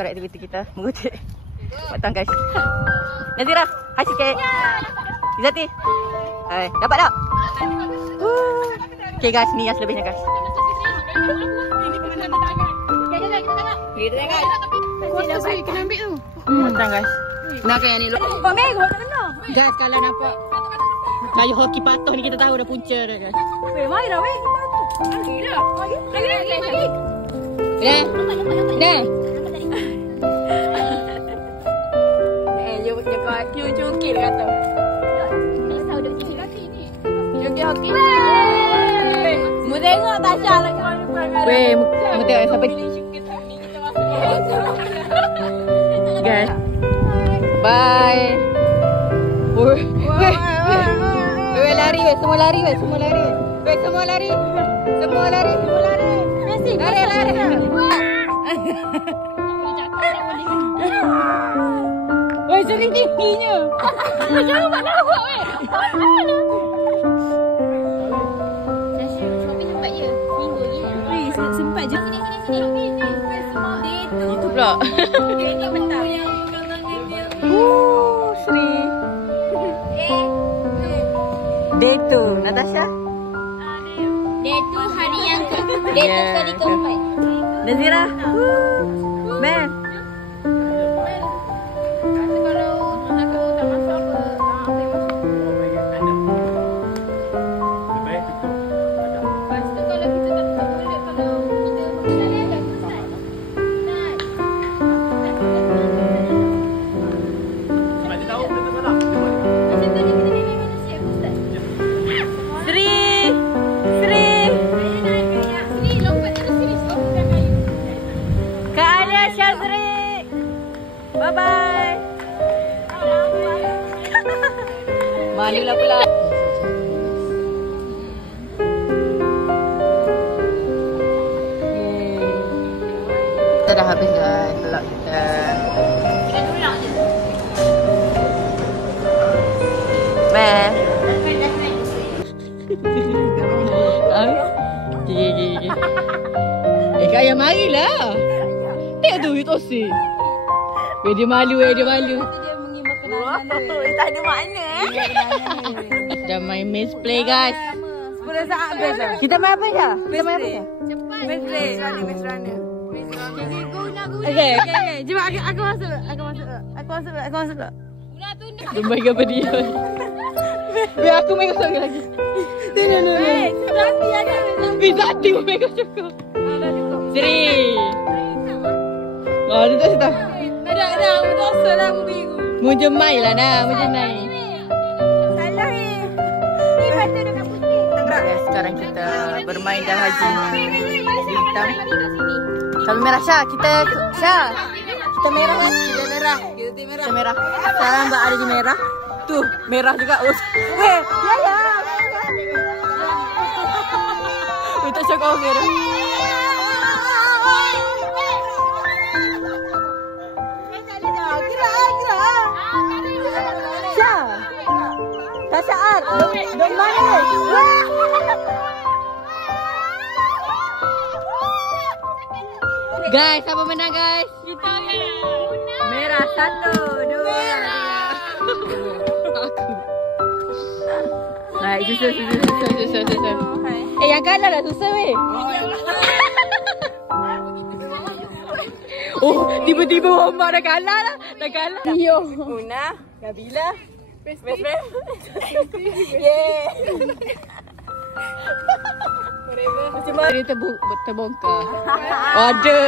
satu aktiviti kita mengutip batang guys. Nazira, hai sikit. Izzati. Hai, dapat tak? Okay guys, ni yang selebihnya guys. Kita tengok. Kena ambil tu. Batang guys. Nak yang ni lu. Guys, kalau nampak kayu hoki patuh ni kita tahu dah punca dah guys. Weh, mari dah weh. Lagi dah. Lagi. Dah. Cukil kata. Bisa duduk cicil kaki ni. Joki-joki. Mu tengok Tasha lagi mana perangai. Weh, mu tengok sampai guys. Bye. Weh, lari weh, semua lari weh, semua lari. Weh, semua lari. Semua lari. Lari. Weh, sering tingginya. Jangan buat lawak weh. Shopping sempat je. Minggu ni. Weh, sempat je. Sini. Itu pula. Ini bentar. Sri. Day 2, Natasha. Day 2 hari yang Day 2 kali keempat. Nazira. Man. Bye-bye. Malu lah pula. Kita dah habis guys vlog kita. Kita ulang je. Bye. Gigi. Kaya marilah. Tengok tu you tosi. Dia malu. Dia mengimbau kenalan dia. Tak ada makna Dah main maze play guys. 10 saat best lah. Kita main apa je? Kita main apa je? Cepat. Maze runner. Okay. Jom aku masuk. Aku masuk. Guna tu. Dia main apa dia? Biar aku main kosong lagi. No. Zati ada. Zati main kosong. Sri. Oh, dia tak. Dah. Dosa lah aku bingung. Mu jemai lah nak. Salah patut dekat putih. Sekarang kita bermain dah haji bintang. Sampai merah Syah. Kita merah kan? Kita merah. Sekarang tak ada di merah. Tuh, merah juga. Weh, ya. Kita shock off merah. Tasyaar, dong manis. Guys, apa menang guys? Kita Merah 1, 2. Aku. Baik, susah. Yang kalah dah susah weh. Oh, tiba-tiba Omar dah kalah lah. Yo. Una, Nabila. Best friend. Yeah. Macam mana ni terbongkar. Ada.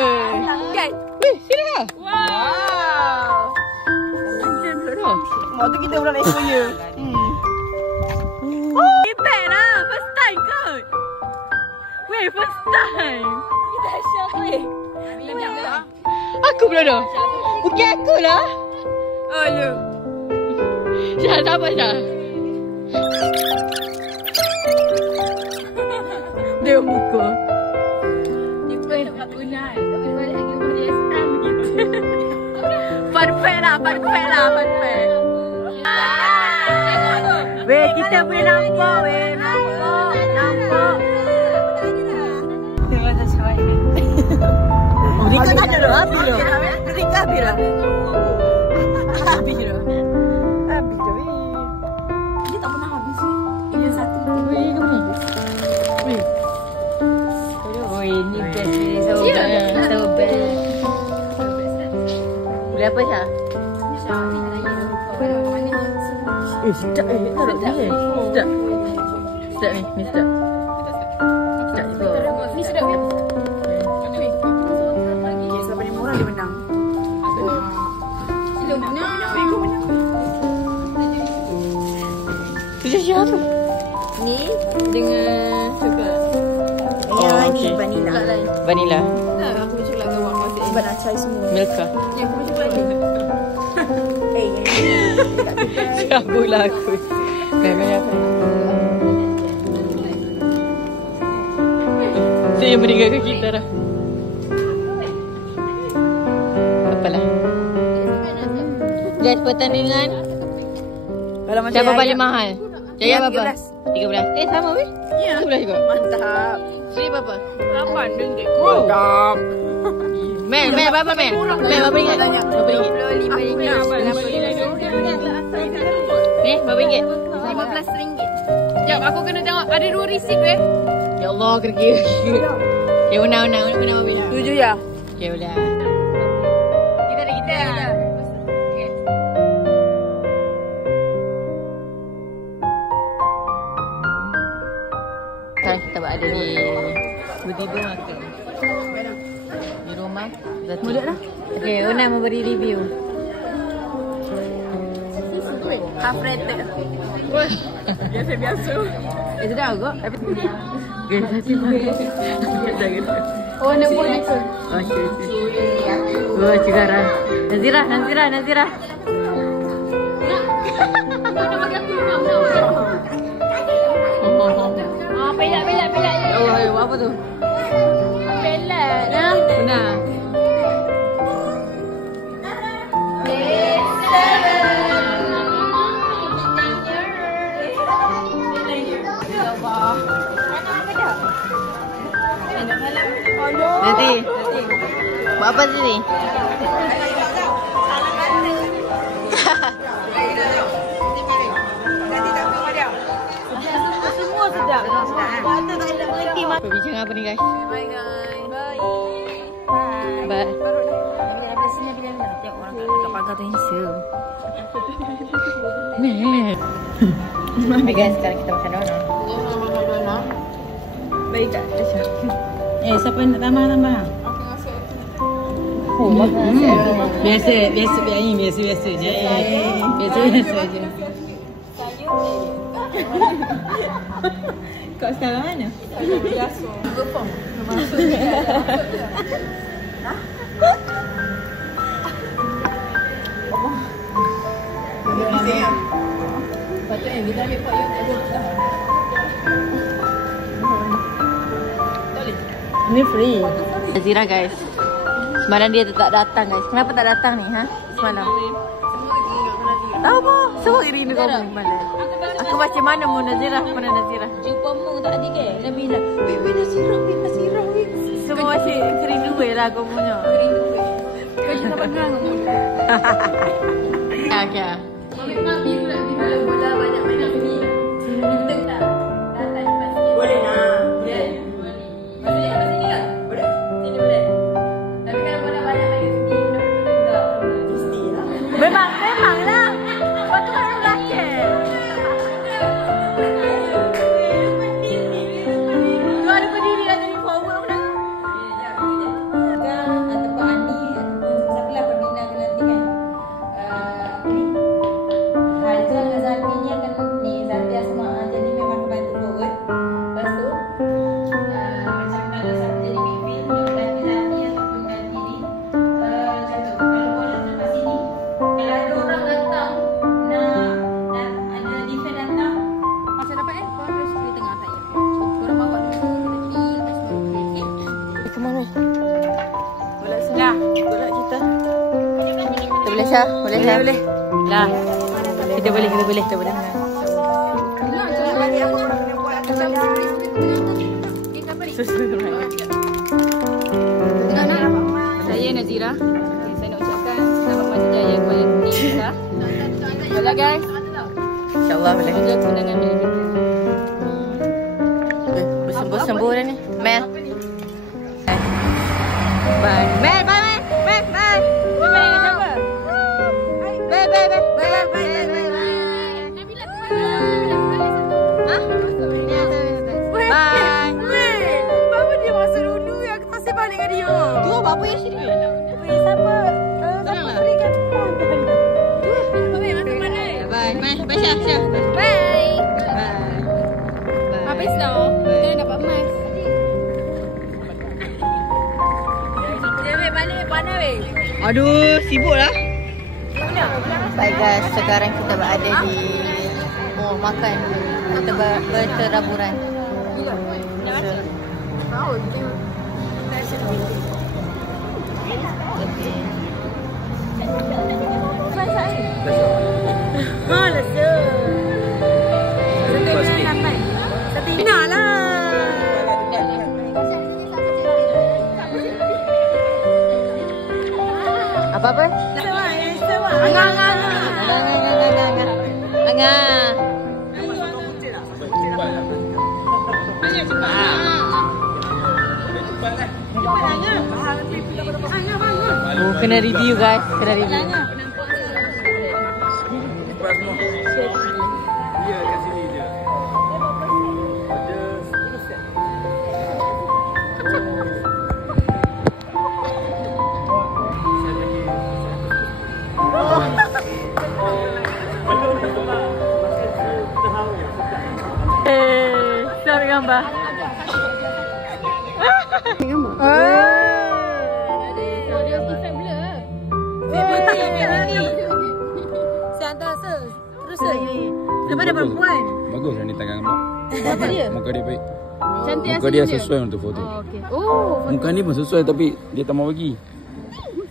Kan? Weh, sini lah. Wow. Mak tu kita pula nak explore. Impact lah. First time kot. Weh, first time. Kita syok weh. Aku pula dah. Bukan aku lah. Oh, lu. Syah, siapa Syah? Dia muka. Dia pun tak tunai. Tapi balik lagi boleh sekarang begitu. Perfect lah. Weh, kita boleh nampak weh. Nampak. Tengok macam ni. Oh, Rika tak ada dah. Habis dah. Habis dah. Habis dah. Habis dah. Dia tak pernah habis sih. Ini satu. Wih, kau ni. Wih. Oh, ini best ni. So best. So best. Boleh apa Syah? Sedap taruh ni. Sedap. Sedap ni. Ni sedap. Sedap juga. Ni sedap ya? Siapa yang murah dia menang. Sedap mana? Tu siapa? Ni dengan coklat. Oh, ni Vanilla. Vanilla. Tak, aku macam coklat gawang kau sebab nak try semua. Milka. Yang aku macam coklat ni. Cabutlah aku. Kaya apa? Saya meninggalkan kita dah. Apalah. Guys, pertandingan. Siapa paling mahal? Jaya berapa? 13. Sama weh? Ya. 13 juga. Mantap. Sri berapa? RM8. Mantap. Mel berapa Mel? Mel berapa ringgit? Berapa ringgit? Ni berapa ringgit? RM15. Sekejap, aku kena tengok. Ada 2 resit weh. Ya Allah, kira-kira. Okay, Una berapa ringgit? 7 ya? Okay, boleh. Kita. Sekarang kita berada di Budibu makan di rumah Zati. Mulut dah. Okay, Una memberi review. Half rated. Biasa. Sedap juga. Tapi guys, Zati makan. Oh, nak buat next. Okay. Wah, cigaran. Nazira. Pelak. Ya Allah, apa tu? Pelak lah. Una. Zati. Buat apa Zati? Semua sedap. Kata tak ada berhenti. Perbincang apa ni guys? Bye guys. Bye. Dari sini bila nak tengok orang kat pagar tu handsome. Hai guys, sekarang kita makan donor. Baik tak? Siapa nak tambah? Oh, biasa je. Biasa je. Kau sekarang mana? Biasa. Gepong. Patutnya kita ambil pot you tak boleh. Ini free. Nazira guys. Semalam dia tak datang guys. Kenapa tak datang ni ha? Semalam. Tahu apa? Semua rindu kamu malam. Aku baca mana mu Nazira? Mana Nazira? Jumpa mu tadi ke? Nabi nak. Weh Nazira. Semua masih rindu lah kamu nya. Kau jangan pernah ngomong. Okay. Mami pula bola banyak ni. Kita tak datang pasti. Boleh nak. Maksudnya apa sini tak? Boleh. Sini boleh. Tapi kalau bola banyak main sini, enggak. Mestilah. Memanglah. Kau tu kan belakang. Kau ada berdiri ada di forward pun. Ataupun Ani ataupun siapalah pembina ke nanti kan Haja dengan Zati ni akan ni Zati Asma jadi memang bantu forward. Lepas tu macam kalau Zati jadi midfield yang ganti Zati ataupun ganti ni macam tu. Kalau bola lepas sini kalau ada orang datang nak ada defend datang Masa dapat kau terus di tengah saya. Korang bawa dulu nanti lepas tu. Kemana? Bola sana. Bola kita. Kita boleh Syah? Boleh. Dah. Kita boleh. Saya Nazira. Saya nak ucapkan lah guys. InsyaAllah boleh. Bersembur-sembur dah ni. Mel. Bye. Mel, bye, Mel. Mel, bye. Bye, bye, bye. Bye, bye, bye, bye. Hah? Bye. Bapa dia masuk dulu yang aku tak balik dengan dia. Tu apa yang sini? Siapa? Tenanglah. Bye. Bye. Bye, Syah. Syah. Bye. Bye. Habis dah. Dia dapat emas. Dia balik mana weh? Aduh, sibuk lah. Baik guys, sekarang kita berada di makan. Kita berteraburan. Setina lah. Apa-apa? Angah. Oh, kena review guys, kena review. Sorry gambar. Daripada perempuan. Bagus lah ni tangan gambar. Apa dia? Muka dia baik. Cantik Muka dia sesuai untuk foto. Okey. Oh, Muka ni pun sesuai tapi dia tak mau bagi.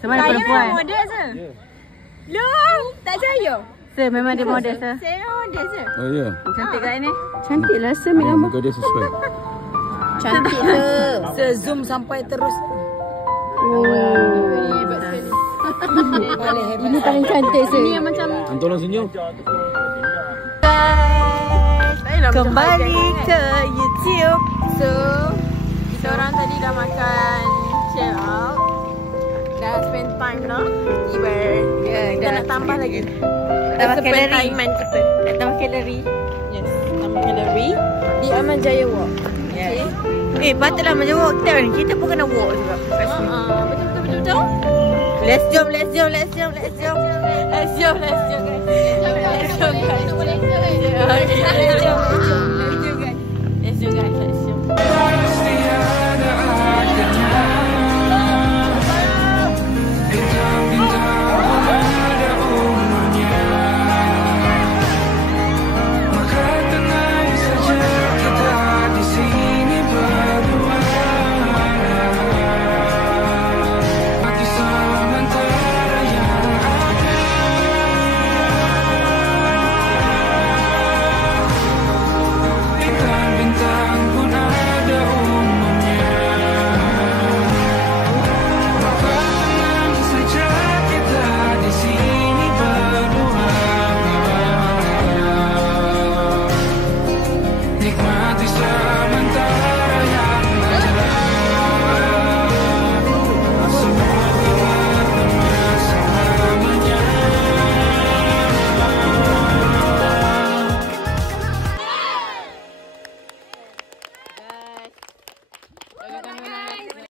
sama ada perempuan. Saya model se. Loh, tak percaya. Se memang dia model se. Saya model se. Oh ya. Cantik kat ni. Cantik lah se ambil gambar. Muka dia sesuai. Cantik se zoom sampai terus. Oh. Hebat sekali. Ini paling cantik se. Ini yang macam Tolong senyum. Kembali ke YouTube. so kita orang tadi dah makan chill out. Dah spend time dah. Tiba. Kita nak tambah lagi. Tambah kalori. Time kita. Tambah kalori. Yes, tambah kalori di Aman Jaya Walk. Okay. Patutlah macam walk kita ni. Kita pun kena walk juga. Betul. Let's jump guys. Let's jump guys. Let's jump guys. Nikmati saat